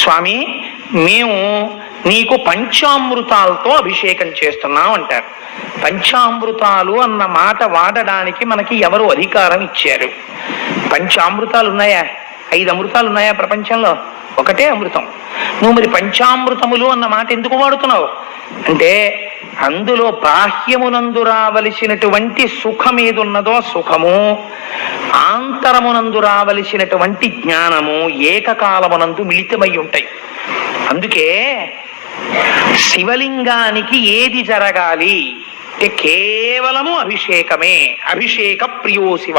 స్వామి మేము నీకు పంచామృతాలతో అభిషేకం చేస్తున్నాం అంటారు. పంచామృతాలు అన్న మాట వాడడానికి మనకి ఎవరు అధికారం ఇచ్చారు? పంచామృతాలు ఉన్నాయా? 5 అమృతాలు ఉన్నాయా ప్రపంచంలో? ఒకటే అమృతం. నువ్వు మరి పంచామృతములు అన్న మాట ఎందుకు వాడుతున్నావు అంటే, అందులో బాహ్యమునందు రావలసినటువంటి సుఖం ఏదున్నదో సుఖము, ఆంతరమునందు రావలసినటువంటి జ్ఞానము ఏకకాలమునందు మిళితమై ఉంటాయి. అందుకే శివలింగానికి ఏది జరగాలి అంటే కేవలము అభిషేకమే. అభిషేక ప్రియో శివ.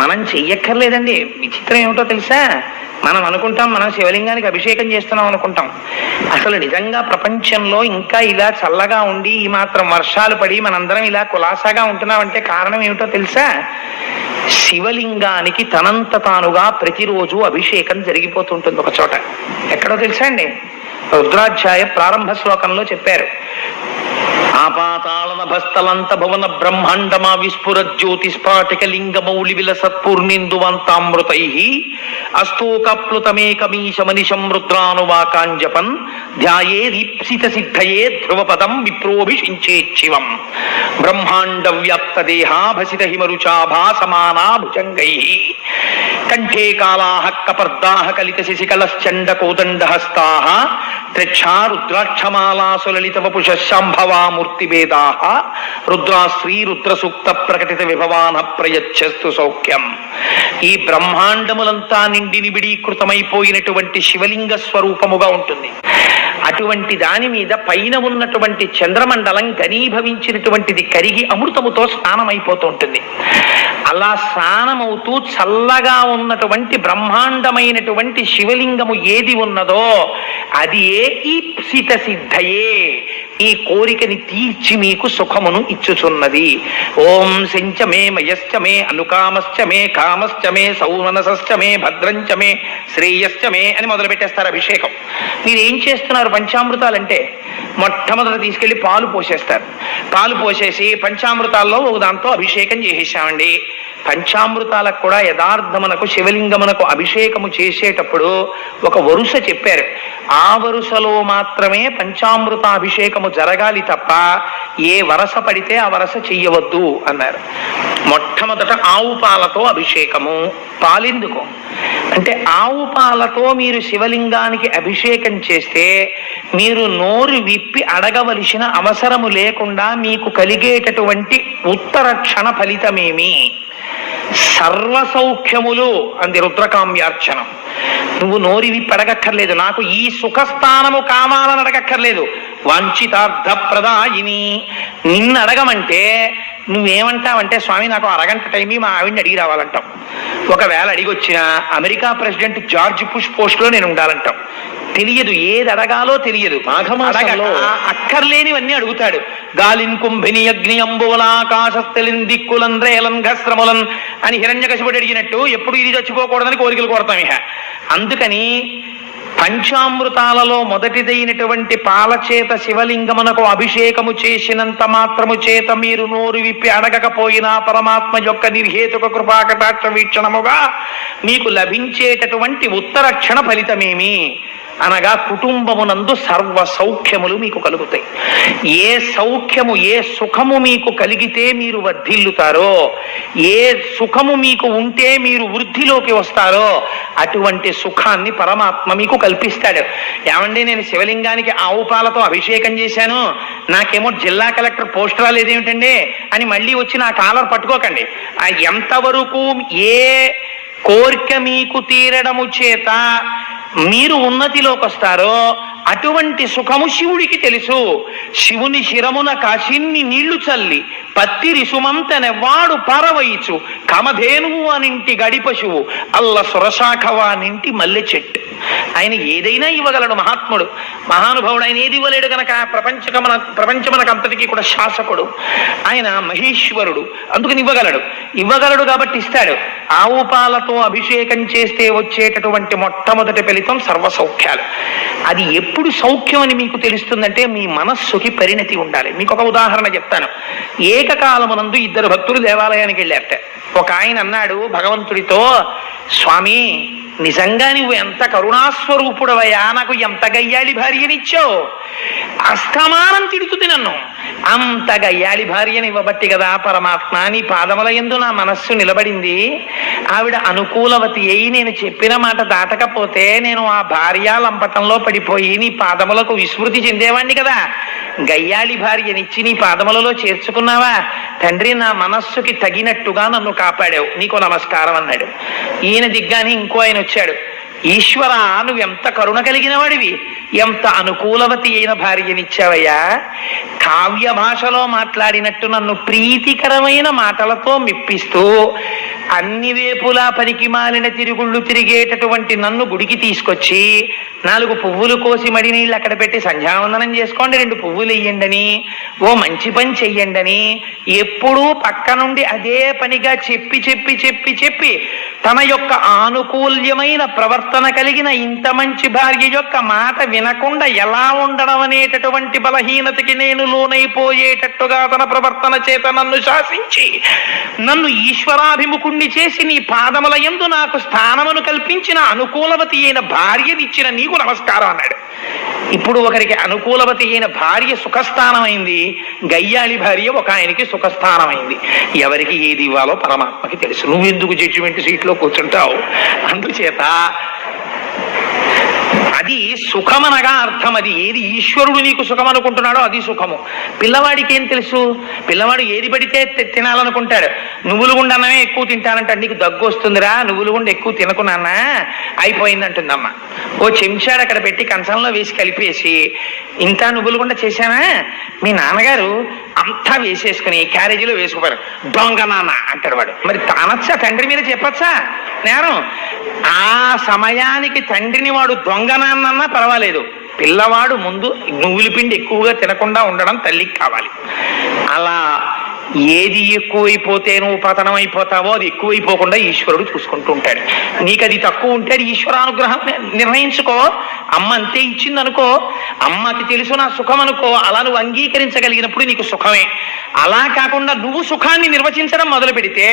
మనం చెయ్యక్కర్లేదండి. విచిత్రం ఏమిటో తెలుసా? మనం అనుకుంటాం మనం శివలింగానికి అభిషేకం చేస్తున్నాం అనుకుంటాం. అసలు నిజంగా ప్రపంచంలో ఇంకా ఇలా చల్లగా ఉండి ఈ మాత్రం వర్షాలు పడి మనందరం ఇలా కులాసాగా ఉంటున్నామంటే కారణం ఏమిటో తెలుసా? శివలింగానికి తనంత తానుగా ప్రతిరోజు అభిషేకం జరిగిపోతుంటుంది ఒక చోట. ఎక్కడో తెలుసా అండి? రుద్రాధ్యాయ ప్రారంభ శ్లోకంలో చెప్పారు. ఆపాతాళన భస్తలంత భువన బ్రహ్మాండమా విస్ఫుర జ్యోతిస్ఫాటిక లింగమౌళి విలసత్పూర్ణిందువంతామృతై అస్తోకప్లుతమేకమీశమనిశం రుద్రానువాకాంజపన్ ధ్యాయే దీప్సిత సిద్ధయే ధ్రువపదం విప్రోభిషించేచ్చివం బ్రహ్మాండ వ్యాప్త దేహాభసిత హిమరుచాభా సమానా భుజంగై కంఠే కాళాః కపర్దాః కలిత శిశికలశ్చండ కోదండహస్తాః త్రిక్షా రుద్రాక్షమాలాసు లలిత వపుషః శాంభవా మూర్తివేదాః రుద్రాశ్రీ రుద్రసూక్త ప్రకటిత విభవాన ప్రయచ్చస్తు సౌఖ్యం. ఈ బ్రహ్మాండములంతా నిండి నిబిడీకృతమైపోయినటువంటి శివలింగ స్వరూపముగా ఉంటుంది. అటువంటి దాని మీద పైన ఉన్నటువంటి చంద్రమండలం ఘనీభవించినటువంటిది కరిగి అమృతముతో స్నానమైపోతూ ఉంటుంది. అలా స్నానమవుతూ చల్లగా ఉన్నటువంటి బ్రహ్మాండమైనటువంటి శివలింగము ఏది ఉన్నదో అది ఏ ఈప్సిత సిద్ధయే, ఈ కోరికని తీర్చి మీకు సుఖమును ఇచ్చుచున్నది. ఓం శంచమే మయశ్చమే అనుకామశ్చమే కామశ్చమే సౌమనసశ్చమే భద్రంచమే శ్రేయశ్చమే అని మొదలు పెట్టేస్తారు అభిషేకం. మీరేం చేస్తున్నారు? పంచామృతాలంటే మొట్టమొదట తీసుకెళ్లి పాలు పోసేస్తారు. పాలు పోసేసి పంచామృతాల్లో ఒక దాంతో అభిషేకం చేసేసామండి. పంచామృతాలకు కూడా యథార్థమునకు శివలింగమునకు అభిషేకము చేసేటప్పుడు ఒక వరుస చెప్పారు. ఆ వరుసలో మాత్రమే పంచామృతాభిషేకము జరగాలి తప్ప ఏ వరస పడితే ఆ వరస చెయ్యవద్దు అన్నారు. మొట్టమొదట ఆవు పాలతో అభిషేకము. పాలెందుకు అంటే, ఆవు పాలతో మీరు శివలింగానికి అభిషేకం చేస్తే మీరు నోరు విప్పి అడగవలసిన అవసరము లేకుండా మీకు కలిగేటటువంటి ఉత్తరక్షణ ఫలితమేమి? సర్వసౌఖ్యములు అంది రుద్రకామ్యార్చనం. నువ్వు నోరి విప్పి అడగక్కర్లేదు. నాకు ఈ సుఖస్థానము కావాలని అడగక్కర్లేదు. వాంఛితార్థ ప్రదాయిని. నిన్ను అడగమంటే నువ్వేమంటావంటే, స్వామి నాకు అరగంట టైం మా ఆవిడ్ని అడిగి రావాలంటాం. ఒకవేళ అడిగి వచ్చిన అమెరికా ప్రెసిడెంట్ జార్జ్ బుష్ పోస్ట్లో నేను ఉండాలంటాం. తెలియదు, ఏది అడగాలో తెలియదు. అక్కర్లేనివన్నీ అడుగుతాడు. గాలిన్ కుంభిని అగ్ని అంబువలాకాశస్థలిన్ దిక్కులన్ రేలన్ ఘస్రములన్ అని హిరణ్యకశిపుడు అడిగినట్టు ఎప్పుడు ఇది చచ్చిపోకూడదని కోరికలు కోరతాం. ఇహ అందుకని పంచామృతాలలో మొదటిదైనటువంటి పాలచేత శివలింగమునకు అభిషేకము చేసినంత మాత్రము చేత మీరు నోరు విప్పి అడగకపోయినా పరమాత్మ యొక్క నిర్హేతుక కృపాకటాక్ష వీక్షణముగా మీకు లభించేటటువంటి ఉత్తరక్షణ ఫలితమేమి అనగా కుటుంబమునందు సర్వ సౌఖ్యములు మీకు కలుగుతాయి. ఏ సౌఖ్యము, ఏ సుఖము మీకు కలిగితే మీరు వర్ధిల్లుతారో, ఏ సుఖము మీకు ఉంటే మీరు వృద్ధిలోకి వస్తారో అటువంటి సుఖాన్ని పరమాత్మ మీకు కల్పిస్తాడు. ఏమండి, నేను శివలింగానికి ఆవు పాలతో అభిషేకం చేశాను, నాకేమో జిల్లా కలెక్టర్ పోస్ట్ రాలేదేమిటండి అని మళ్ళీ వచ్చి నా కాలర్ పట్టుకోకండి. ఎంతవరకు ఏ కోరిక మీకు తీరడము చేత మీరు ఉన్నతిలోకి వస్తారో అటువంటి సుఖము శివుడికి తెలుసు. శివుని శిరమున కాశిన్ని నీళ్లు చల్లి పత్తిరి సుమంతనెవ్వాడు పారవయిచు కామధేనువు అనింటి గడిపశువు అల్ల సురశాఖవానింటి మల్లె చెట్టు. ఆయన ఏదైనా ఇవ్వగలడు మహాత్ముడు, మహానుభావుడు. ఆయన ఏది ఇవ్వలేడు కనుక ప్రపంచమనకు అంతటికీ కూడా శాసకుడు. ఆయన మహేశ్వరుడు, అందుకని ఇవ్వగలడు కాబట్టి ఇస్తాడు. ఆవు పాలతో అభిషేకం చేస్తే వచ్చేటటువంటి మొట్టమొదటి ఫలితం సర్వసౌఖ్యాలు. అది ఎప్పుడు సౌఖ్యం అని మీకు తెలుస్తుందంటే మీ మనస్సుకి పరిణతి ఉండాలి. మీకు ఒక ఉదాహరణ చెప్తాను. ఏకకాలమునందు 2 భక్తులు దేవాలయానికి వెళ్ళారట. ఒక ఆయన అన్నాడు భగవంతుడితో, స్వామి నిజంగా నువ్వు ఎంత కరుణాస్వరూపుడవయ్యా, నాకు ఎంత గయ్యాళి భార్యనిచ్చావు, అస్తమానం తిడుతుంది నన్ను, అంత గయ్యాళి భార్యని ఇవ్వబట్టి కదా పరమాత్మ నీ పాదముల యందు నా మనస్సు నిలబడింది. ఆవిడ అనుకూలవతి అయి నేను చెప్పిన మాట దాటకపోతే నేను ఆ భార్య లంపటంలో పడిపోయి నీ పాదములకు విస్మృతి చెందేవాణ్ణి కదా. గయ్యాళి భార్యనిచ్చి నీ పాదములలో చేర్చుకున్నావా తండ్రి, నా మనస్సుకి తగినట్టుగా నన్ను కాపాడావు, నీకు నమస్కారం అన్నాడు. ఈయన దిగ్గాని ఇంకో ఆయన వచ్చాడు. ఈశ్వర, నువ్వు ఎంత కరుణ కలిగిన వాడివి, ఎంత అనుకూలవతి అయిన భార్యనిచ్చావయ్యా, కావ్య భాషలో మాట్లాడినట్టు నన్ను ప్రీతికరమైన మాటలతో మెప్పిస్తూ అన్ని వేపులా పనికి మాలిన తిరుగుళ్ళు తిరిగేటటువంటి నన్ను గుడికి తీసుకొచ్చి 4 పువ్వులు కోసి మడి నీళ్ళు అక్కడ పెట్టి సంధ్యావందనం చేసుకోండి, 2 పువ్వులు వెయ్యండని, ఓ మంచి పని చెయ్యండని ఎప్పుడూ పక్క నుండి అదే పనిగా చెప్పి చెప్పి చెప్పి చెప్పి తన యొక్క ఆనుకూల్యమైన ప్రవర్తన కలిగిన ఇంత మంచి భార్య యొక్క మాట వినకుండా ఎలా ఉండడం అనేటటువంటి బలహీనతకి నేను లోనైపోయేటట్టుగా తన ప్రవర్తన చేత నన్ను శాసించి నన్ను ఈశ్వరాభిముఖుణ్ణి చేసి నీ పాదముల యందు నాకు స్థానమును కల్పించిన అనుకూలవతి అయిన భార్యనిచ్చిన నీకు నమస్కారం అన్నాడు. ఇప్పుడు ఒకరికి అనుకూలవతి అయిన భార్య సుఖస్థానమైంది, గయ్యాళి భార్య ఒక ఆయనకి సుఖస్థానమైంది. ఎవరికి ఏది ఇవ్వాలో పరమాత్మకి తెలుసు. నువ్వెందుకు జడ్జిమెంట్ సీట్లో కూర్చుంటావు? అందుచేత అది సుఖమనగా అర్థం. అది ఏది ఈశ్వరుడు నీకు సుఖం అనుకుంటున్నాడో అది సుఖము. పిల్లవాడికి ఏం తెలుసు? పిల్లవాడు ఏది పడితే తినాలనుకుంటాడు. నువ్వులు గుండా అన్నమే ఎక్కువ తింటానంటే నీకు దగ్గు వస్తుందిరా, నువ్వులు గుండా ఎక్కువ తినకున్నానా అయిపోయిందంటుందమ్మ. ఓ చెంచాడు అక్కడ పెట్టి కంచంలో వేసి కలిపేసి, ఇంత నువ్వులు గుండా చేశానా, మీ నాన్నగారు అంతా వేసేసుకుని క్యారేజీలో వేసుకుపోయారు, దొంగ నాన్న అంటాడు వాడు. మరి తానొచ్చా? తండ్రి మీద చెప్పచ్చా నేరం? ఆ సమయానికి తండ్రిని వాడు దొంగ నాన్న పర్వాలేదు, పిల్లవాడు ముందు నువ్వుల పిండి ఎక్కువగా తినకుండా ఉండడం తల్లికి కావాలి. అలా ఏది ఎక్కువైపోతే నువ్వు పతనం అయిపోతావో అది ఎక్కువైపోకుండా ఈశ్వరుడు చూసుకుంటూ ఉంటాడు. నీకు అది తక్కువ ఉంటే అది ఈశ్వరానుగ్రహం నిర్ణయించుకో. అమ్మ అంతే ఇచ్చింది అనుకో, అమ్మకి తెలుసు నా సుఖం అనుకో, అలా నువ్వు అంగీకరించగలిగినప్పుడు నీకు సుఖమే. అలా కాకుండా నువ్వు సుఖాన్ని నిర్వచించడం మొదలు పెడితే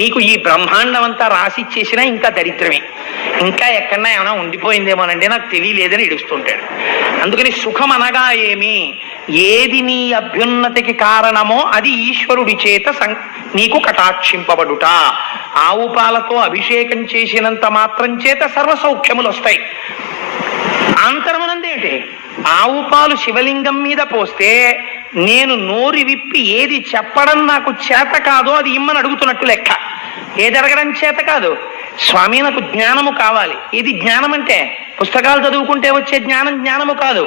నీకు ఈ బ్రహ్మాండం అంతా రాసిచ్చేసినా ఇంకా దరిద్రమే, ఇంకా ఎక్కడన్నా ఏమైనా ఉండిపోయిందేమోనండి నాకు తెలియలేదని ఏడుస్తుంటాడు. అందుకని సుఖం అనగా ఏమి, ఏది నీ అభ్యున్నతికి కారణమో అది ఈశ్వరుడి చేత నీకు కటాక్షింపబడుట. ఆవు పాలతో అభిషేకం చేసినంత మాత్రం చేత సర్వసౌఖ్యములు వస్తాయి. అంతరమనందేంటి? ఆవు పాలు శివలింగం మీద పోస్తే నేను నోరు విప్పి ఏది చెప్పడం నాకు చేత కాదో అది ఇమ్మని అడుగుతున్నట్టు లెక్క. ఏది అడగడం చేత కాదు, స్వామి నాకు జ్ఞానము కావాలి. ఇది జ్ఞానం అంటే పుస్తకాలు చదువుకుంటే వచ్చే జ్ఞానం జ్ఞానము కాదు.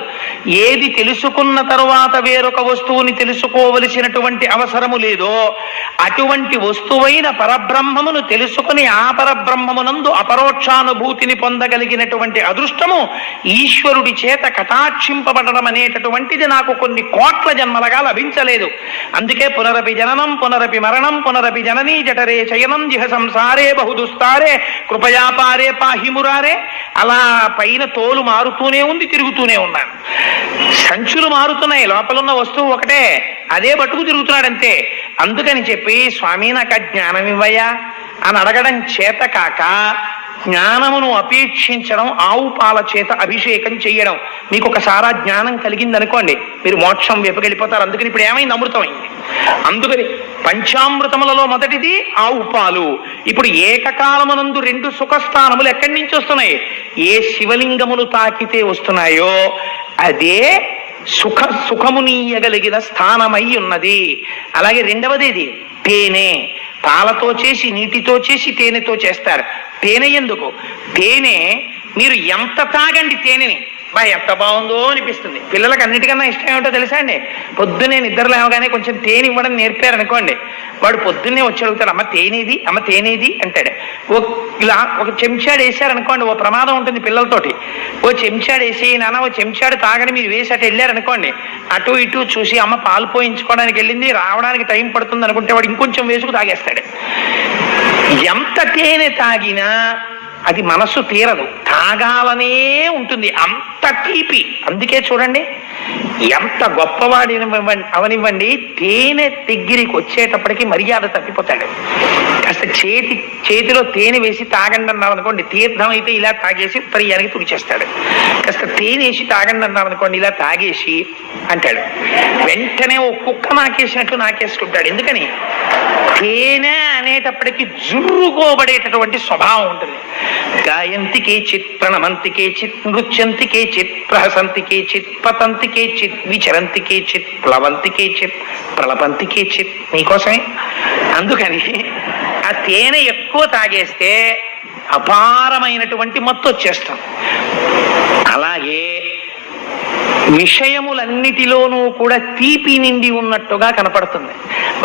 ఏది తెలుసుకున్న తరువాత వేరొక వస్తువుని తెలుసుకోవలసినటువంటి అవసరము లేదో అటువంటి వస్తువైన పరబ్రహ్మమును తెలుసుకుని ఆ పరబ్రహ్మమునందు అపరోక్షానుభూతిని పొందగలిగినటువంటి అదృష్టము ఈశ్వరుడి చేత కటాక్షింపబడడం అనేటటువంటిది నాకు కొన్ని కోట్ల జన్మలుగా లభించలేదు. అందుకే పునరపి జననం పునరపి మరణం పునరపి జననీ జఠరే శయనం జిహ సంసారే బహుదుస్తారే కృపయాపారే పాహిమురారే. అలా పైన తోలు మారుతూనే ఉంది, తిరుగుతూనే ఉన్నాను. సంచులు మారుతున్నాయి, లోపలున్న వస్తువు ఒకటే, అదే పట్టుకు తిరుగుతున్నాడంతే. అందుకని చెప్పి స్వామి నాకు జ్ఞానం ఇవ్వయా అని అడగడం చేత కాక జ్ఞానమును అపేక్షించడం, ఆవు పాల చేత అభిషేకం చేయడం. మీకు ఒకసారి జ్ఞానం కలిగింది అనుకోండి, మీరు మోక్షం వెపకెళ్ళిపోతారు. అందుకని ఇప్పుడు ఏమైంది? అమృతమైంది. అందుకని పంచామృతములలో మొదటిది ఆవు పాలు. ఇప్పుడు ఏకకాలమునందు 2 సుఖస్థానములు ఎక్కడి నుంచి వస్తున్నాయి? ఏ శివలింగములు తాకితే వస్తున్నాయో అదే సుఖమునీయగలిగిన స్థానమై ఉన్నది. అలాగే రెండవది తేనె. పాలతో చేసి నీటితో చేసి తేనెతో చేస్తారు. తేనె ఎందుకు? తేనె మీరు ఎంత తాగండి తేనెని, ఎంత బాగుందో అనిపిస్తుంది. పిల్లలకు అన్నిటికన్నా ఇష్టం ఏమిటో తెలుసా అండి? పొద్దున్నే నిద్ర లేవగానే కొంచెం తేనె ఇవ్వడం నేర్పారనుకోండి, వాడు పొద్దున్నే వచ్చి అడుగుతాడు, అమ్మ తేనేది, అమ్మ తేనేది అంటాడు. ఇలా ఒక చెంచాడు వేసారనుకోండి, ఓ ప్రమాదం ఉంటుంది పిల్లలతోటి. ఓ చెంచాడు వేసి, నాన్న ఓ చెంచాడు తాగని మీరు వేసి అటు వెళ్ళారనుకోండి, అటు ఇటు చూసి అమ్మ పాలు పోయించుకోవడానికి వెళ్ళింది, రావడానికి టైం పడుతుంది అనుకుంటే వాడు ఇంకొంచెం వేసుకు తాగేస్తాడు. ఎంత తేనె తాగినా అది మనస్సు తీరదు. తాగాలనే ఉంటుంది, అంత తీపి. అందుకే చూడండి, ఎంత గొప్పవాడి అవనివ్వండి, తేనె దగ్గరికి వచ్చేటప్పటికి మర్యాద తప్పిపోతాడు. కాస్త చేతిలో తేనె వేసి తాగండి అన్నారు అనుకోండి, తీర్థం అయితే ఇలా తాగేసి ఉత్తరీయానికి తుడిచేస్తాడు. కాస్త తేనె వేసి తాగండి అన్నారు అనుకోండి, ఇలా తాగేసి అంటాడు. వెంటనే ఓ కుక్క నాకేసినట్లు నాకేసుకుంటాడు. ఎందుకని? తేనె అనేటప్పటికీ జుర్రుకోబడేటటువంటి స్వభావం ఉంటుంది. గాయంతి కేచిత్, ప్రణమంతి కేచిత్, నృత్యంతి కేచిత్, ప్రహసంతి కేచిత్, పతంతి కేచిత్, విచరంతి కేచిత్, ప్లవంతి కేచిత్, ప్రలపంతి కేచిత్. మీకోసమే. అందుకని ఆ తేనె ఎక్కువ తాగేస్తే అపారమైనటువంటి మత్తు వచ్చేస్తాం. అలాగే విషయములన్నిటిలోనూ కూడా తీపి నిండి ఉన్నట్టుగా కనపడుతుంది.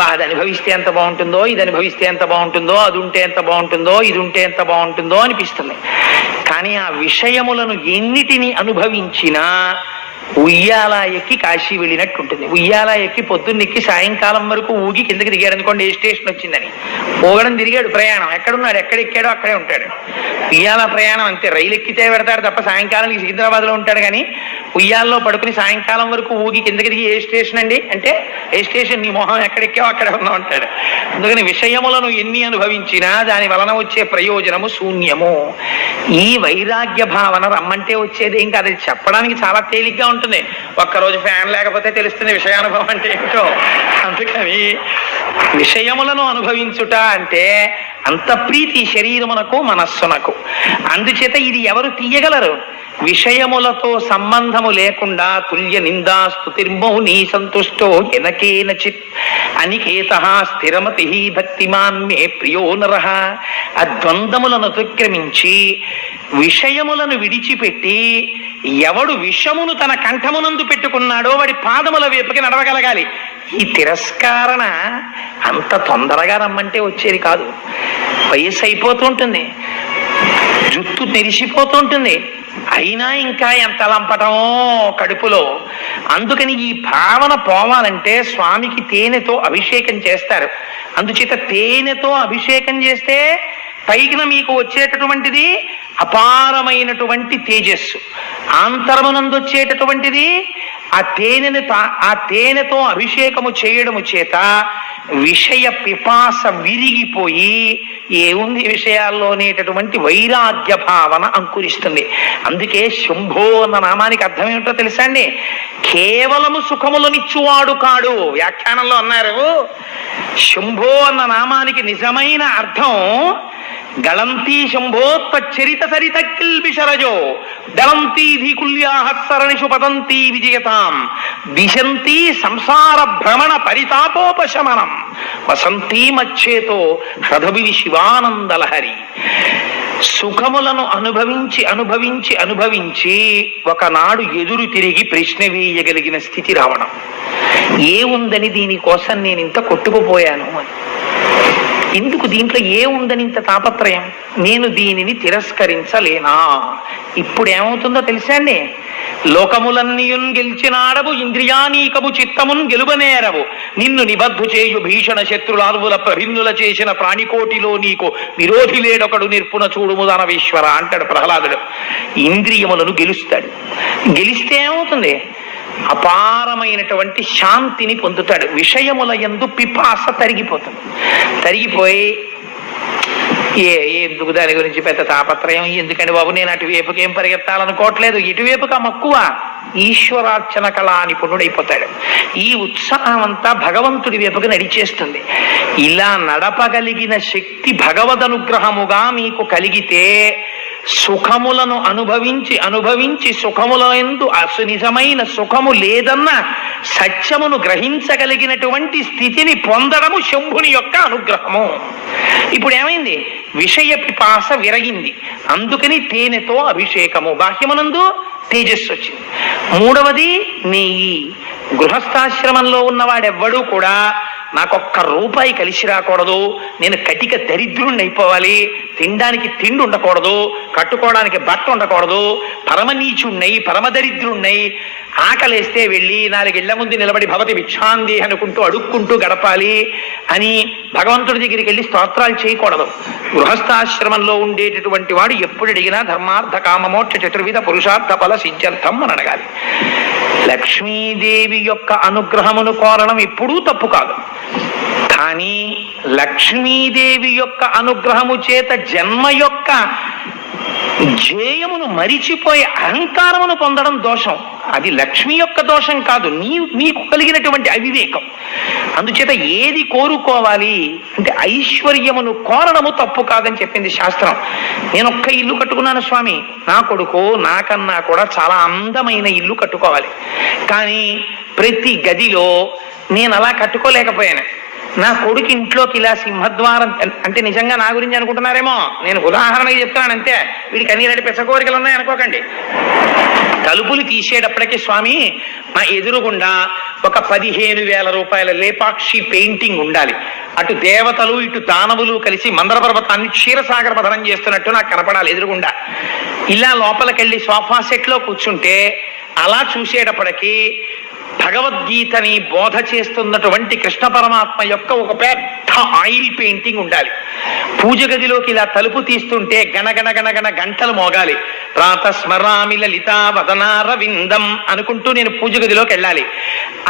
అది అనుభవిస్తే ఎంత బాగుంటుందో, ఇది అనుభవిస్తే ఎంత బాగుంటుందో, అది ఉంటే ఎంత బాగుంటుందో, ఇది ఉంటే ఎంత బాగుంటుందో అనిపిస్తుంది. కానీ ఆ విషయములను ఎన్నిటిని అనుభవించినా ఉయ్యాల ఎక్కి కాశీ వెళ్ళినట్టు ఉంటుంది. ఉయ్యాల ఎక్కి పొద్దున్నెక్కి సాయంకాలం వరకు ఊగి కిందకి దిగాడు అనుకోండి, ఏ స్టేషన్ వచ్చిందని పోగడం తిరిగాడు. ప్రయాణం ఎక్కడున్నాడు, ఎక్కడెక్కాడో అక్కడే ఉంటాడు. ఉయ్యాల ప్రయాణం అంతే. రైలు ఎక్కితే పెడతాడు తప్ప సాయంకాలానికి సికింద్రాబాద్ లో ఉంటాడు. కానీ ఉయ్యాల్లో పడుకుని సాయంకాలం వరకు ఊగి కిందకి దిగి ఏ స్టేషన్ అండి అంటే, ఏ స్టేషన్, నీ మొహం ఎక్కడెక్కావో అక్కడే ఉన్నా ఉంటాడు. అందుకని విషయములను ఎన్ని అనుభవించినా దాని వలన వచ్చే ప్రయోజనము శూన్యము. ఈ వైరాగ్య భావన రమ్మంటే వచ్చేది ఏం కాదు. అది చెప్పడానికి చాలా తేలిగ్గా ఉంటుంది. ఒక్కరోజు ఫ్యాన్ లేకపోతే తెలుస్తుంది విషయానుభవం అంటే ఏమిటో. అందుకని విషయములను అనుభవించుట అంటే అంత ప్రీతి శరీరమునకు మనస్సునకు. అందుచేత ఇది ఎవరు తీయగలరు? విషయములతో సంబంధము లేకుండా తుల్య నిందా స్తుతిర్మౌని సంతుష్టో ఎనకేనచిత్ అనికేతః స్థిరమతి భక్తిమాన్ మే ప్రియో నరః. ఆ ద్వంద్వములను అతిక్రమించి విషయములను విడిచిపెట్టి ఎవడు విషమును తన కంఠమునందు పెట్టుకున్నాడో వాడి పాదముల వైపుకి నడవగలగాలి. ఈ తిరస్కారణ అంత తొందరగా రమ్మంటే వచ్చేది కాదు. వయస్సు అయిపోతుంటుంది, జుట్టు తెరిసిపోతుంటుంది, అయినా ఇంకా ఎంత లంపటమో కడుపులో. అందుకని ఈ భావన పోవాలంటే స్వామికి తేనెతో అభిషేకం చేస్తారు. అందుచేత తేనెతో అభిషేకం చేస్తే పైకిన మీకు వచ్చేటటువంటిది అపారమైనటువంటి తేజస్సు, ఆంతరమునందు వచ్చేటటువంటిది ఆ తేనెతో అభిషేకము చేయడము చేత విషయ పిపాస విరిగిపోయి ఏముంది విషయాల్లోనేటటువంటి వైరాగ్య భావన అంకురిస్తుంది. అందుకే శంభో అన్న నామానికి అర్థం ఏమిటో తెలుసా అండి? కేవలము సుఖములనిచ్చువాడు కాడు. వ్యాఖ్యానంలో అన్నారు, శంభో అన్న నామానికి నిజమైన అర్థం గళంతీ శంభోత్పచ్చరిత సరిత కిల్బిషరజో దళంతీ ధీకుల్యాహత్సరణిషు పతంతీ విజయతాం దిశంతీ సంసార భ్రమణ పరితాపోపశమనం వసంతీ మచ్చేతో హ్రదభివి శివానందలహరి. సుఖములను అనుభవించి అనుభవించి అనుభవించి ఒకనాడు ఎదురు తిరిగి ప్రశ్న వేయగలిగిన స్థితి రావడం. ఏముందని దీనికోసం నేను ఇంత కొట్టుకుపోయాను అని. ఎందుకు దీంట్లో ఏముందని ఇంత తాపత్రయం? నేను దీనిని తిరస్కరించలేనా? ఇప్పుడు ఏమవుతుందో తెలుసా అండి? లోకములన్నీయున్ గెలిచినాడవు, ఇంద్రియానీకము చిత్తమున్ గెలువనేరవు, నిన్ను నిబద్ధు చేయు భీషణ శత్రులాదువుల ప్రభిన్నుల చేసిన ప్రాణికోటిలో నీకు విరోధి లేడొకడు నిర్పుణ చూడుము దానవేశ్వర అంటాడు ప్రహ్లాదుడు. ఇంద్రియములను గెలుస్తాడు. గెలిస్తే ఏమవుతుంది? అపారమైనటువంటి శాంతిని పొందుతాడు. విషయముల యందు పిపాస తరిగిపోతుంది. తరిగిపోయి ఎందుకు దాని గురించి పెద్ద తాపత్రయం, ఎందుకంటే బాబు నేను అటువైపుకి ఏం పరిగెత్తాలనుకోవట్లేదు, ఇటువైపుకి మక్కువ. ఈశ్వరార్చన కళా నిపుణుడైపోతాడు. ఈ ఉత్సాహం అంతా భగవంతుడి వైపుకి నడిచేస్తుంది. ఇలా నడపగలిగిన శక్తి భగవదనుగ్రహముగా మీకు కలిగితే సుఖములను అనుభవించి అనుభవించి సుఖముల యందు నిజమైన సుఖము లేదన్న సత్యమును గ్రహించగలిగినటువంటి స్థితిని పొందడము శంభుని యొక్క అనుగ్రహము. ఇప్పుడు ఏమైంది? విషయ పిపాస విరగింది. అందుకని తేనెతో అభిషేకము, బాహ్యమునందు తేజస్సు వచ్చింది. మూడవది నెయ్యి. గృహస్థాశ్రమంలో ఉన్నవాడెవ్వడూ కూడా నాకొక్క రూపాయి కలిసి రాకూడదు, నేను కటిక దరిద్రుణ్ణి అయిపోవాలి, తినడానికి తిండి ఉండకూడదు, కట్టుకోవడానికి బట్ట ఉండకూడదు, పరమనీచుణ్ణై పరమదరిద్రుణ్ణై ఆకలేస్తే వెళ్ళి 4 ఇళ్ల ముందు నిలబడి భవతి భిక్షాంది అనుకుంటూ అడుక్కుంటూ గడపాలి అని భగవంతుడి దగ్గరికి వెళ్ళి స్తోత్రాలు చేయకూడదు. గృహస్థాశ్రమంలో ఉండేటటువంటి వాడు ఎప్పుడు అడిగినా ధర్మార్థ కామమోక్ష చతుర్విధ పురుషార్థ ఫల సిద్ధ్యర్థం అని అడగాలి. లక్ష్మీదేవి యొక్క అనుగ్రహమును కోరడం ఎప్పుడూ తప్పు కాదు. కానీ లక్ష్మీదేవి యొక్క అనుగ్రహము చేత జన్మ యొక్క ధ్యేయమును మరిచిపోయి అహంకారమును పొందడం దోషం. అది లక్ష్మి యొక్క దోషం కాదు, నీకు కలిగినటువంటి అవివేకం. అందుచేత ఏది కోరుకోవాలి అంటే ఐశ్వర్యమును కోరడము తప్పు కాదని చెప్పింది శాస్త్రం. నేను ఒక్క ఇల్లు కట్టుకున్నాను స్వామి, నా కొడుకు నాకన్నా కూడా చాలా అందమైన ఇల్లు కట్టుకోవాలి. కానీ ప్రతి గదిలో నేను అలా కట్టుకోలేకపోయాను. నా కొడుకు ఇంట్లోకి ఇలా సింహద్వారం, అంటే నిజంగా నా గురించి అనుకుంటున్నారేమో, నేను ఉదాహరణకి చెప్తాను అంతే, వీడికి అన్ని రెడ్డి పెసకోరికలు ఉన్నాయి అనుకోకండి. తలుపులు తీసేటప్పటికీ స్వామి మా ఎదురుగుండా ఒక 15,000 రూపాయల లేపాక్షి పెయింటింగ్ ఉండాలి. అటు దేవతలు ఇటు దానవులు కలిసి మందర పర్వతాన్ని క్షీరసాగర పథనం చేస్తున్నట్టు నాకు కనపడాలి ఎదురుగుండా. ఇలా లోపలికెళ్ళి సోఫా సెట్లో కూర్చుంటే అలా చూసేటప్పటికీ భగవద్గీతని బోధ చేస్తున్నటువంటి కృష్ణ పరమాత్మ యొక్క ఒక పెద్ద ఆయిల్ పెయింటింగ్ ఉండాలి. పూజ గదిలోకి ఇలా తలుపు తీస్తుంటే గణగణ గణగణ గంటలు మోగాలి. ప్రాతస్మరామి లలితా వదనారవిందం అనుకుంటూ నేను పూజ గదిలోకి వెళ్ళాలి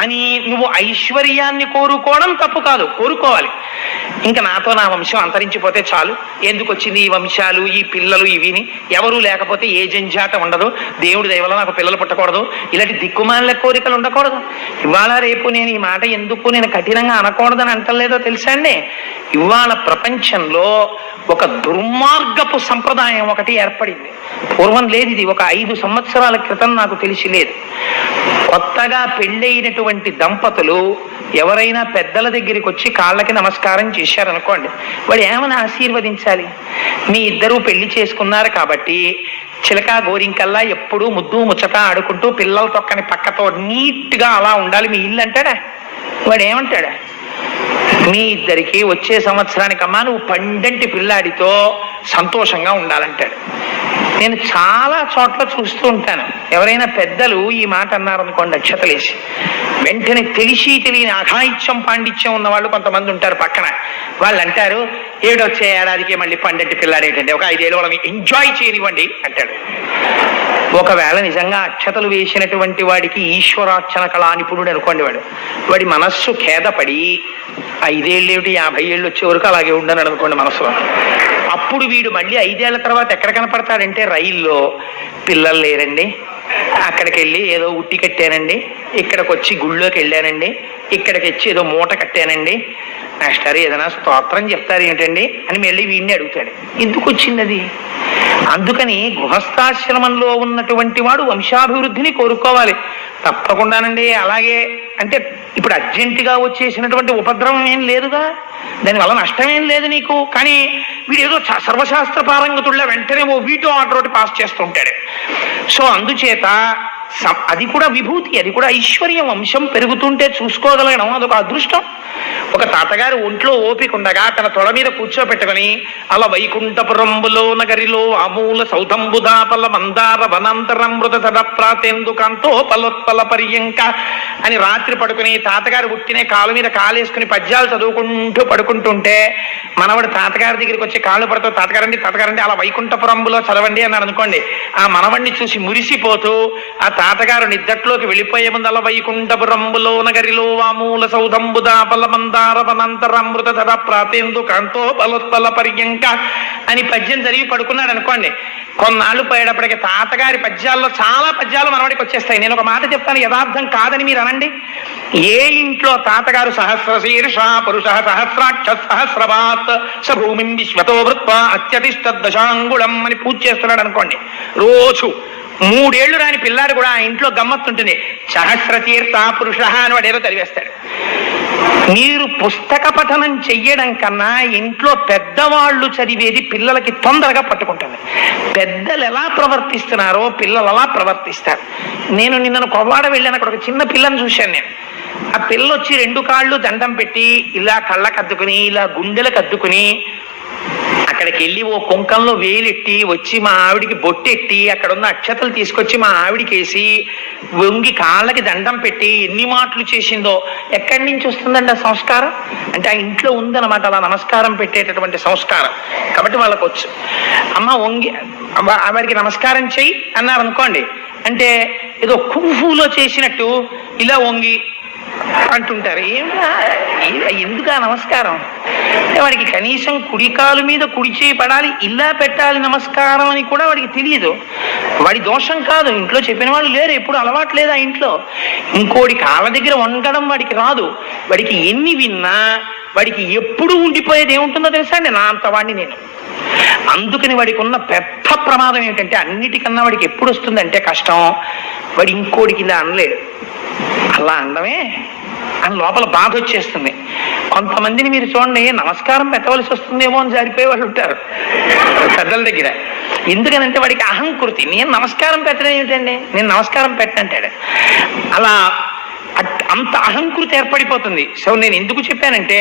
అని నువ్వు ఐశ్వర్యాన్ని కోరుకోవడం తప్పు కాదు, కోరుకోవాలి. ఇంకా నాతో నా వంశం అంతరించిపోతే చాలు, ఎందుకు వచ్చింది ఈ వంశాలు ఈ పిల్లలు ఇవిని, ఎవరూ లేకపోతే ఏ జంజాట ఉండదు, దేవుడి దయ వల్ల నాకు పిల్లలు పుట్టకూడదు, ఇలాంటి దిక్కుమాల కోరికలు ఉండకూడదు. ఇవాళ రేపు నేను ఈ మాట ఎందుకు నేను కఠినంగా అనకూడదని అంటలేదో తెలుసా అండి? ఇవాళ ప్రపంచంలో ఒక దుర్మార్గపు సంప్రదాయం ఒకటి ఏర్పడింది. పూర్వం లేదు, ఇది ఒక 5 సంవత్సరాల క్రితం నాకు తెలిసి లేదు. కొత్తగా పెళ్ళైనటువంటి దంపతులు ఎవరైనా పెద్దల దగ్గరికి వచ్చి కాళ్ళకి నమస్కారం చేశారనుకోండి, వాడు ఏమని ఆశీర్వదించాలి? మీ ఇద్దరూ పెళ్లి చేసుకున్నారు కాబట్టి చిలకా గోరింకల్లా ఎప్పుడూ ముద్దు ముచ్చట ఆడుకుంటూ పిల్లల తొక్కని పక్కతో నీట్గా అలా ఉండాలి మీ ఇల్లు అంటాడా? వాడు ఏమంటాడా? మీ ఇద్దరికి వచ్చే సంవత్సరానికమ్మా నువ్వు పండంటి పిల్లాడితో సంతోషంగా ఉండాలంటాడు. నేను చాలా చోట్ల చూస్తూ ఉంటాను, ఎవరైనా పెద్దలు ఈ మాట అన్నారనుకోండి అక్షతలేసి, వెంటనే తెలిసి తెలియని అఘాయిత్యం పాండిత్యం ఉన్న వాళ్ళు కొంతమంది ఉంటారు పక్కన. వాళ్ళు అంటారు, ఏడొచ్చే ఏడాదికి మళ్ళీ పండంటి పిల్లాడేటండి, ఒక 5 ఏళ్ళు వాళ్ళని ఎంజాయ్ చేయనివ్వండి అంటాడు. ఒకవేళ నిజంగా అక్షతలు వేసినటువంటి వాడికి ఈశ్వరార్చన కళా నిపుణుడు అనుకోండి, వాడి మనస్సు ఖేదపడి 5 ఏళ్ళు ఏమిటి 50 ఏళ్ళు వచ్చే వరకు అలాగే ఉండని అనుకోండి మనసులో. అప్పుడు వీడు మళ్ళీ 5 ఏళ్ల తర్వాత ఎక్కడ కనపడతాడంటే రైల్లో, పిల్లలు లేరండి, అక్కడికి వెళ్ళి ఏదో ఉట్టి కట్టానండి, ఇక్కడికి వచ్చి గుళ్ళోకి వెళ్ళానండి, ఇక్కడికి వచ్చి ఏదో మూట కట్టానండి, మాస్టర్ ఏదైనా స్తోత్రం చెప్తారు ఏంటండి అని మళ్ళీ వీడిని అడుగుతాడు. ఎందుకు వచ్చింది అది? అందుకని గృహస్థాశ్రమంలో ఉన్నటువంటి వాడు వంశాభివృద్ధిని కోరుకోవాలి తప్పకుండానండి. అలాగే అంటే ఇప్పుడు అర్జెంటుగా వచ్చేసినటువంటి ఉపద్రవం ఏం లేదుగా, దానివల్ల నష్టమేం లేదు నీకు. కానీ వీడు ఏదో సర్వశాస్త్ర పారంగతుల్లో వెంటనే ఓ వీటో ఆర్డర్ ఒకటి పాస్ చేస్తుంటాడు. సో అందుచేత అది కూడా విభూతి, అది కూడా ఐశ్వర్యం. వంశం పెరుగుతుంటే చూసుకోగలగడం అదొక అదృష్టం. ఒక తాతగారు ఒంట్లో ఓపిక ఉండగా తన తొడ మీద కూర్చోపెట్టుకుని అలా వైకుంఠపురంబులో నగరిలో అమూల సౌధంబుదాపల మందార వనాంతరమృత తడ ప్రాతేందుకంతో పలోత్పల పర్యంక అని రాత్రి పడుకుని తాతగారు పుట్టినే కాలు మీద కాలేసుకుని పద్యాలు చదువుకుంటూ పడుకుంటుంటే మనవడు తాతగారి దగ్గరికి వచ్చి కాళ్ళు పడుతూ తాతగారండి అలా వైకుంఠపురంబులో చదవండి అన్నాడు అనుకోండి. ఆ మనవడిని చూసి మురిసిపోతూ ఆ తాతగారు నిద్దట్లోకి వెళ్ళిపోయే ముందు అలా వైకుంఠపురంబులో నగరిలో అమూల సౌధంబుదాపల మందార వనాంతరమృత తడ ప్రాతేందుకంతో పలోత్పల పర్యంక అని పద్యం చదివి పడుకున్నాడు అనుకోండి. కొన్నాళ్ళు పోయేటప్పటికి తాతగారి పద్యాల్లో చాలా పద్యాలు మనవాడికి వచ్చేస్తాయి. నేను ఒక మాట చెప్తాను, యథార్థం కాదని మీరు అనండి. ఏ ఇంట్లో తాతగారు సహస్రశీర్ష పురుష సహస్రాక్ష సహస్రవాత్ స భూమిం విశ్వతో వృత్వా అత్యతిష్ట దశాంగుళం అని పూజ చేస్తున్నాడు అనుకోండి, రోజు 3 ఏళ్లు రాని పిల్లాడు కూడా ఆ ఇంట్లో గమ్మత్తుంటుంది. సహస్రతీర్థ పురుష అని వాడేదో చదివేస్తాడు. మీరు పుస్తక పఠనం చెయ్యడం కన్నా ఇంట్లో పెద్దవాళ్ళు చదివేది పిల్లలకి తొందరగా పట్టుకుంటుంది. పెద్దలు ఎలా ప్రవర్తిస్తున్నారో పిల్లలు అలా ప్రవర్తిస్తారు. నేను నిన్న కొవ్వాడ వెళ్ళాను, అక్కడ ఒక చిన్న పిల్లని చూశాను నేను. ఆ పిల్ల వచ్చి 2 కాళ్ళు దండం పెట్టి ఇలా కళ్ళకు అద్దుకుని ఇలా గుండెలకు అద్దుకుని అక్కడ అక్కడికి వెళ్ళి ఓ కుంకంలో వేలెట్టి వచ్చి మా ఆవిడికి బొట్టెట్టి అక్కడ ఉన్న అక్షతలు తీసుకొచ్చి మా ఆవిడికేసి వంగి కాళ్ళకి దండం పెట్టి ఎన్ని మాటలు చేసిందో ఎక్కడి నుంచి వస్తుందండి ఆ సంస్కారం? అంటే ఆ ఇంట్లో ఉందన్నమాట అలా నమస్కారం పెట్టేటటువంటి సంస్కారం. కాబట్టి వాళ్ళకు వచ్చు. అమ్మ వంగి వారికి నమస్కారం చెయ్యి అన్నారు అనుకోండి, అంటే ఏదో కుంఫులో చేసినట్టు ఇలా వంగి అంటుంటారు. ఎందుకు ఆ నమస్కారం? వాడికి కనీసం కుడి కాలు మీద కుడి చేయి పడాలి, ఇలా పెట్టాలి నమస్కారం అని కూడా వాడికి తెలియదు. వాడి దోషం కాదు, ఇంట్లో చెప్పిన వాళ్ళు లేరు, ఎప్పుడు అలవాటు లేదు ఆ ఇంట్లో. ఇంకోటి కాళ్ళ దగ్గర వండడం వాడికి రాదు. వాడికి ఎన్ని విన్నా వాడికి ఎప్పుడు ఉండిపోయేది ఏముంటుందో తెలుసా అండి, నా అంత వాడిని నేను. అందుకని వాడికి ఉన్న పెద్ద ప్రమాదం ఏంటంటే, అన్నిటికన్నా వాడికి ఎప్పుడు వస్తుందంటే కష్టం, వాడు ఇంకోటి కింద అనలేడు. అలా అనడమే అని లోపల బాధ వచ్చేస్తుంది. కొంతమందిని మీరు చూడండి, నమస్కారం పెట్టవలసి వస్తుందేమో అని జారిపోయే వాళ్ళు ఉంటారు పెద్దల దగ్గర. ఎందుకనంటే వాడికి అహంకృతి. నేను నమస్కారం పెట్టడం ఏమిటండి, నేను నమస్కారం పెట్టంటాడు. అలా అంత అహంకృతి ఏర్పడిపోతుంది. సో నేను ఎందుకు చెప్పానంటే,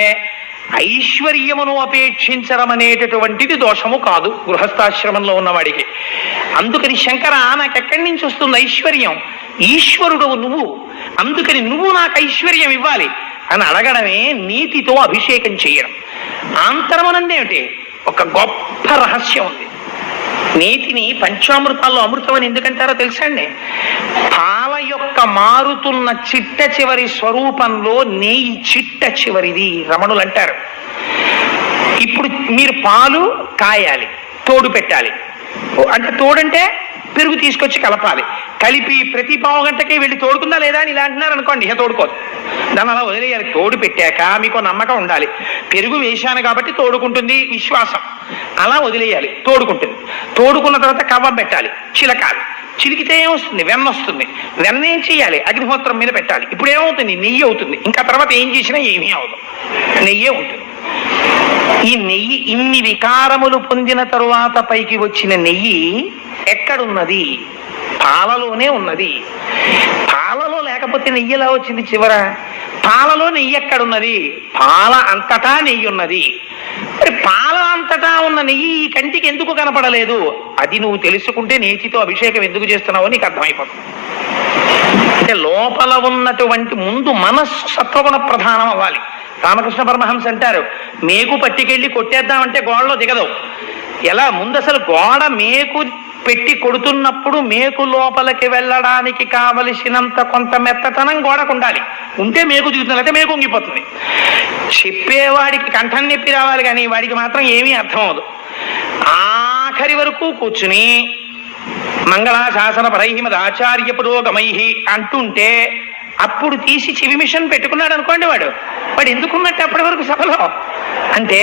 ఐశ్వర్యమును అపేక్షించడం అనేటటువంటిది దోషము కాదు గృహస్థాశ్రమంలో ఉన్నవాడికి. అందుకని శంకర, నాకు ఎక్కడి నుంచి వస్తుంది ఐశ్వర్యం? ఈశ్వరుడు నువ్వు, అందుకని నువ్వు నాకు ఐశ్వర్యం ఇవ్వాలి అని అడగడమే నీతితో అభిషేకం చేయడం. ఆంతరమనందేమిటి? ఒక గొప్ప రహస్యం ఉంది. నీతిని పంచామృతాల్లో అమృతం అని ఎందుకంటారో తెలుసా అండి? పాల యొక్క మారుతున్న చిట్ట చివరి స్వరూపంలో నెయ్యి చిట్ట చివరిది రమణులు అంటారు. ఇప్పుడు మీరు పాలు కాయాలి, తోడు పెట్టాలి. అంటే తోడంటే పెరుగు తీసుకొచ్చి కలపాలి. కలిపి ప్రతి పావు గంటకి వెళ్ళి తోడుకుందా లేదా అని ఇలా అంటున్నారు అనుకోండి, ఇక తోడుకోదు. దాన్ని అలా వదిలేయాలి. తోడు పెట్టాక మీకు నమ్మకం ఉండాలి, పెరుగు వేశాను కాబట్టి తోడుకుంటుంది విశ్వాసం. అలా వదిలేయాలి, తోడుకుంటుంది. తోడుకున్న తర్వాత కవ్వం పెట్టాలి, చిలకాలి. చిలికితే ఏమొస్తుంది? వెన్న వస్తుంది. వెన్న ఏం చేయాలి? అగ్నిహోత్రం మీద పెట్టాలి. ఇప్పుడు ఏమవుతుంది? నెయ్యి అవుతుంది. ఇంకా తర్వాత ఏం చేసినా ఏమీ అవదు, నెయ్యే ఉంటుంది. ఈ నెయ్యి ఇన్ని వికారములు పొందిన తరువాత పైకి వచ్చిన నెయ్యి ఎక్కడున్నది? పాలలోనే ఉన్నది. పాలలో లేకపోతే నెయ్యి ఎలా వచ్చింది చివర? పాలలో నెయ్యి ఎక్కడున్నది? పాల అంతటా నెయ్యి ఉన్నది. మరి పాల అంతటా ఉన్న నెయ్యి ఈ కంటికి ఎందుకు కనపడలేదు? అది నువ్వు తెలుసుకుంటే నేతితో అభిషేకం ఎందుకు చేస్తున్నావో నీకు అర్థమైపోతుంది. అంటే లోపల ఉన్నటువంటి ముందు మనస్సు సత్వగుణ ప్రధానం అవ్వాలి. రామకృష్ణ పరమహంస అంటారు, మేకు పట్టికెళ్ళి కొట్టేద్దామంటే గోడలో దిగదు. ఎలా? ముందు అసలు గోడ మేకు పెట్టి కొడుతున్నప్పుడు మేకు లోపలికి వెళ్ళడానికి కావలసినంత కొంత మెత్తతనం గోడకు ఉండాలి. ఉంటే మేకు దిగుతుంది, అయితే మేకు ఉంగిపోతుంది. చెప్పేవాడికి కంఠం నొప్పి రావాలి, కానీ వాడికి మాత్రం ఏమీ అర్థం అవదు. ఆఖరి వరకు కూర్చుని మంగళాశాసన పరైహిమద్ ఆచార్య పురోగమై అంటుంటే అప్పుడు తీసి చెవి మిషన్ పెట్టుకున్నాడు అనుకోండి, వాడు ఎందుకున్నట్టు అప్పటి వరకు సభలో? అంటే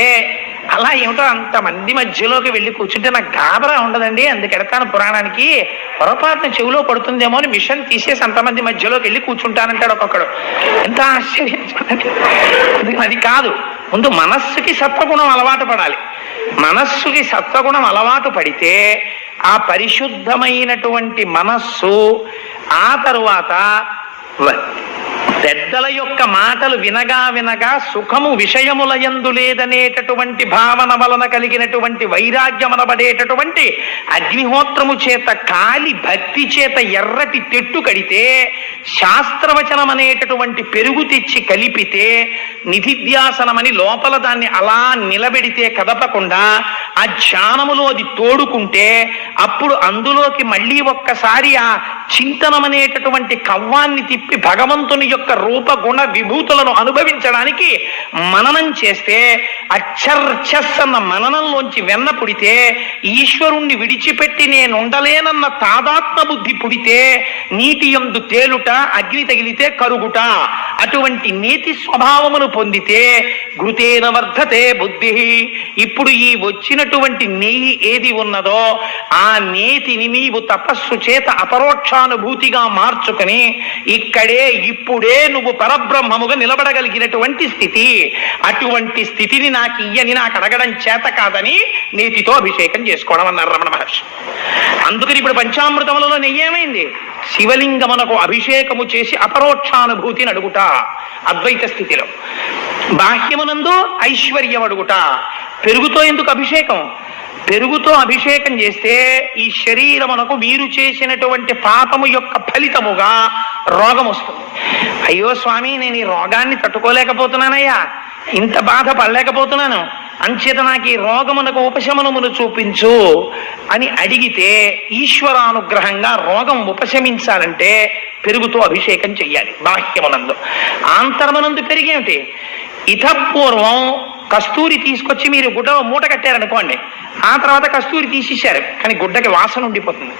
అలా ఏమిటో అంతమంది మధ్యలోకి వెళ్ళి కూర్చుంటే నాకు గాబరా ఉండదండి, అందుకెడతాను పురాణానికి. పొరపాటున చెవిలో పడుతుందేమో అని మిషన్ తీసేసి అంతమంది మధ్యలోకి వెళ్ళి కూర్చుంటానంటాడు ఒక్కొక్కడు. ఎంత ఆశ్చర్యం! అది కాదు, ముందు మనస్సుకి సత్వగుణం అలవాటు పడాలి. మనస్సుకి సత్వగుణం అలవాటు పడితే ఆ పరిశుద్ధమైనటువంటి మనస్సు ఆ తరువాత పెద్దల యొక్క మాటలు వినగా వినగా సుఖము విషయములయందు లేదనేటటువంటి భావన వలన కలిగినటువంటి వైరాగ్యమనబడేటటువంటి అగ్నిహోత్రము చేత కాలి భక్తి చేత ఎర్రటి తెట్టు కడితే, శాస్త్రవచనం అనేటటువంటి పెరుగు తెచ్చి కలిపితే, నిధిధ్యాసనమని లోపల దాన్ని అలా నిలబెడితే కదపకుండా ఆ ధ్యానములో అది తోడుకుంటే, అప్పుడు అందులోకి మళ్ళీ ఒక్కసారి ఆ చింతనం అనేటటువంటి కవ్వాన్ని తిప్పి భగవంతుని యొక్క రూప గుణ విభూతులను అనుభవించడానికి మననం చేస్తే, అచ్చర్చస్ అన్న మననంలోంచి వెన్న పుడితే, ఈశ్వరుణ్ణి విడిచిపెట్టి నేను ఉండలేనన్న తాదాత్మ బుద్ధి పుడితే, నీటి యందు తేలుట, అగ్ని తగిలితే కరుగుట, అటువంటి నీతి స్వభావమును పొందితే ఘృతేన వర్ధతే బుద్ధి. ఇప్పుడు ఈ వచ్చినటువంటి నెయ్యి ఏది ఉన్నదో ఆ నేతిని నీవు తపస్సు చేత అపరోక్షానుభూతిగా మార్చుకుని ఇక్కడే ఇప్పుడే నువ్వు పరబ్రహ్మముగా నిలబడగలిగినటువంటి స్థితి. అటువంటి స్థితిని నాకు ఇయ్యని, నాకు అడగడం చేత కాదని నేతితో అభిషేకం చేసుకోవడం అన్నారు రమణ మహర్షి. అందుకని ఇప్పుడు పంచామృతములలో నెయ్యేమైంది? శివలింగమునకు అభిషేకము చేసి అపరోక్షానుభూతిని అడుగుట అద్వైత స్థితిలో. బాహ్యమునందు ఐశ్వర్యం అడుగుట. పెరుగుతో ఎందుకు అభిషేకం? పెరుగుతో అభిషేకం చేస్తే ఈ శరీరమునకు మీరు చేసినటువంటి పాపము యొక్క ఫలితముగా రోగం వస్తుంది. అయ్యో స్వామి, నేను ఈ రోగాన్ని తట్టుకోలేకపోతున్నానయ్యా, ఇంత బాధ పడలేకపోతున్నాను, అంచేత నాకు ఈ రోగమునకు ఉపశమనమును చూపించు అని అడిగితే ఈశ్వరానుగ్రహంగా రోగం ఉపశమించాలంటే పెరుగుతో అభిషేకం చెయ్యాలి. బాహ్యమునందు. ఆంతరమునందు పెరిగేమిటి? ఇతపూర్వం కస్తూరి తీసుకొచ్చి మీరు గుడ్డ మూట కట్టారనుకోండి, ఆ తర్వాత కస్తూరి తీసేశారు, కానీ గుడ్డకి వాసన ఉండిపోతుంది.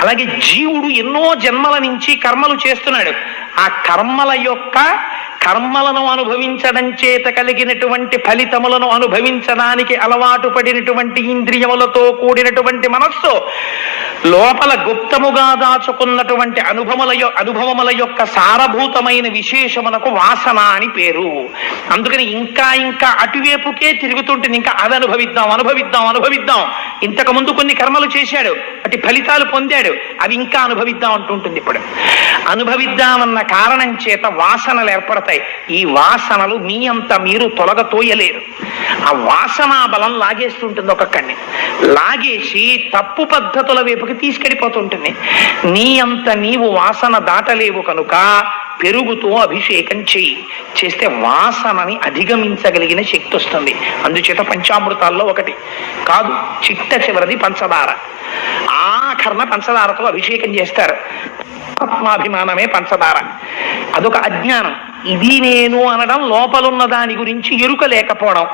అలాగే జీవుడు ఎన్నో జన్మల నుంచి కర్మలు చేస్తున్నాడు. ఆ కర్మలను అనుభవించడం చేత కలిగినటువంటి ఫలితములను అనుభవించడానికి అలవాటు పడినటువంటి ఇంద్రియములతో కూడినటువంటి మనస్సు లోపల గుప్తముగా దాచుకున్నటువంటి అనుభవముల యొక్క సారభూతమైన విశేషమునకు వాసన అని పేరు. అందుకని ఇంకా ఇంకా అటువైపుకే తిరుగుతుంటుంది. ఇంకా అది అనుభవిద్దాం. ఇంతకు ముందు కొన్ని కర్మలు చేశాడు, అటు ఫలితాలు పొందాడు, అవి ఇంకా అనుభవిద్దాం అంటుంటుంది. ఇప్పుడు అనుభవిద్దామన్న కారణం చేత వాసనలు ఏర్పడతాయి. ఈ వాసనలు మీ అంత మీరు తొలగతోయలేరు. ఆ వాసనా బలం లాగేస్తుంటుంది, ఒక్కొక్కడిని లాగేసి తప్పు పద్ధతుల వైపుకి తీసుకెళ్ళిపోతుంటుంది. నీ అంత నీవు వాసన దాటలేవు కనుక పెరుగుతో అభిషేకం చేస్తే వాసనని అధిగమించగలిగిన శక్తి వస్తుంది. అందుచేత పంచామృతాల్లో ఒకటి కాదు, చిట్ట చివరిది పంచదార. ఆఖరణ పంచదారతో అభిషేకం చేస్తారు. ఆత్మాభిమానమే పంచదార. అదొక అజ్ఞానం. ఇది నేను అనడం లోపలున్న దాని గురించి ఎరుక లేకపోవడం.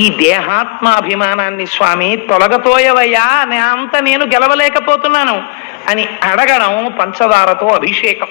ఈ దేహాత్మాభిమానాన్ని స్వామి తొలగతోయవయ్యా, అంత నేను గెలవలేకపోతున్నాను అని అడగడం పంచదారతో అభిషేకం.